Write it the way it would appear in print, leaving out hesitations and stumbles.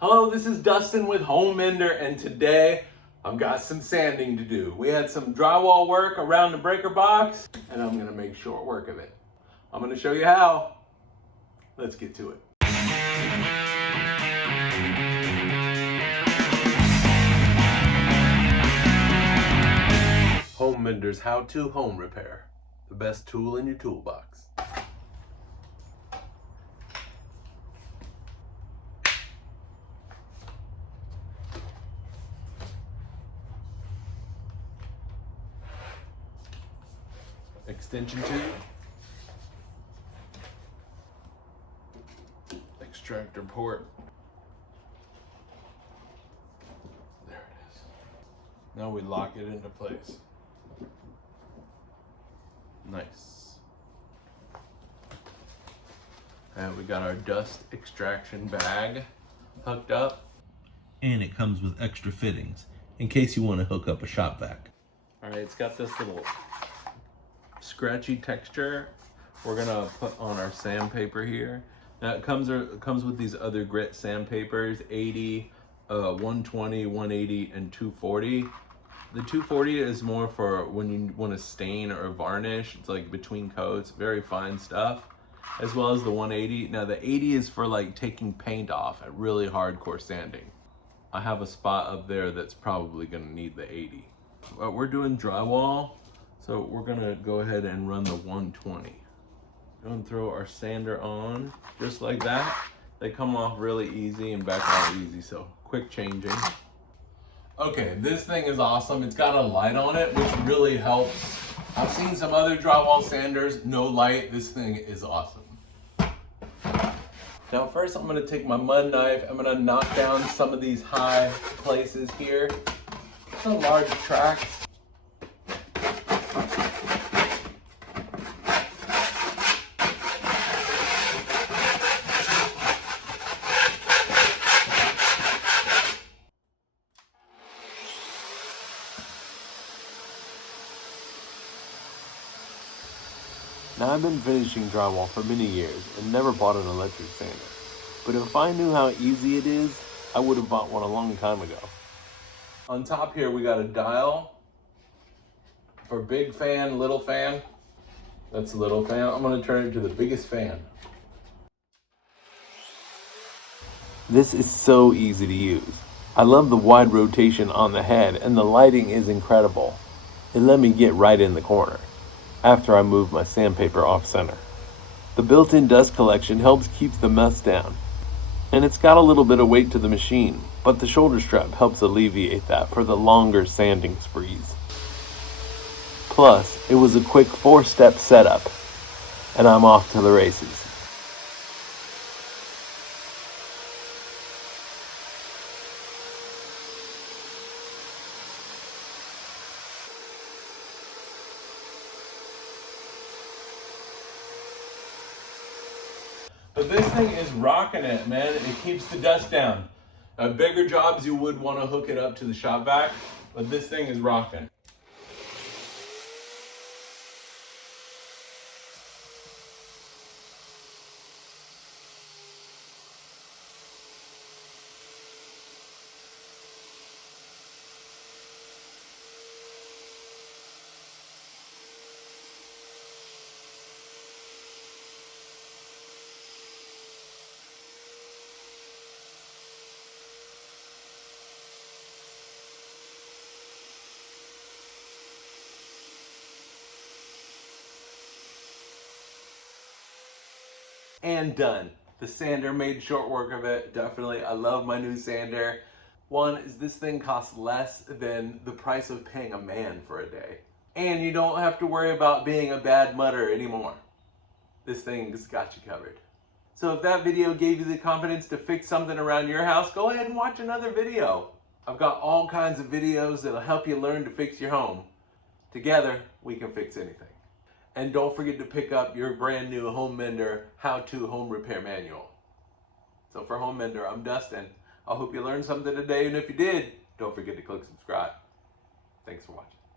Hello, this is Dustin with Home Mender, and today I've got some sanding to do. We had some drywall work around the breaker box, and I'm gonna make short work of it. I'm gonna show you how. Let's get to it. Home Menders How-To Home Repair. The best tool in your toolbox. Extension tube, extractor port. There it is. Now we lock it into place. Nice. And we got our dust extraction bag hooked up. And it comes with extra fittings in case you want to hook up a shop vac. All right, it's got this little scratchy texture we're gonna put on our sandpaper here. Now it comes with these other grit sandpapers, 80, 120, 180, and 240. The 240 is more for when you want to stain or varnish. It's like between coats, very fine stuff, as well as the 180. Now the 80 is for like taking paint off at really hardcore sanding. I have a spot up there that's probably gonna need the 80. We're doing drywall, so we're gonna go ahead and run the 120. Go throw our sander on, just like that. They come off really easy and back off easy, so quick changing. Okay, this thing is awesome. It's got a light on it, which really helps. I've seen some other drywall sanders, no light. This thing is awesome. Now first I'm gonna take my mud knife. I'm gonna knock down some of these high places here. It's a large tract. Now I've been finishing drywall for many years and never bought an electric sander. But if I knew how easy it is, I would have bought one a long time ago. On top here we got a dial for big fan, little fan. That's a little fan. I'm gonna turn it to the biggest fan. This is so easy to use. I love the wide rotation on the head and the lighting is incredible. It let me get right in the corner after I move my sandpaper off center. The built-in dust collection helps keep the mess down. And it's got a little bit of weight to the machine, but the shoulder strap helps alleviate that for the longer sanding sprees. Plus, it was a quick 4-step setup, and I'm off to the races. But this thing is rocking it, man. It keeps the dust down. Bigger jobs, you would want to hook it up to the shop vac, but this thing is rocking. And done. The sander made short work of it. Definitely, I love my new sander. One is this thing costs less than the price of paying a man for a day. And you don't have to worry about being a bad mudder anymore. This thing's got you covered. So if that video gave you the confidence to fix something around your house, go ahead and watch another video. I've got all kinds of videos that'll help you learn to fix your home. Together, we can fix anything. And don't forget to pick up your brand new Home Mender How-To Home Repair Manual. So for Home Mender, I'm Dustin. I hope you learned something today, and if you did, don't forget to click subscribe. Thanks for watching.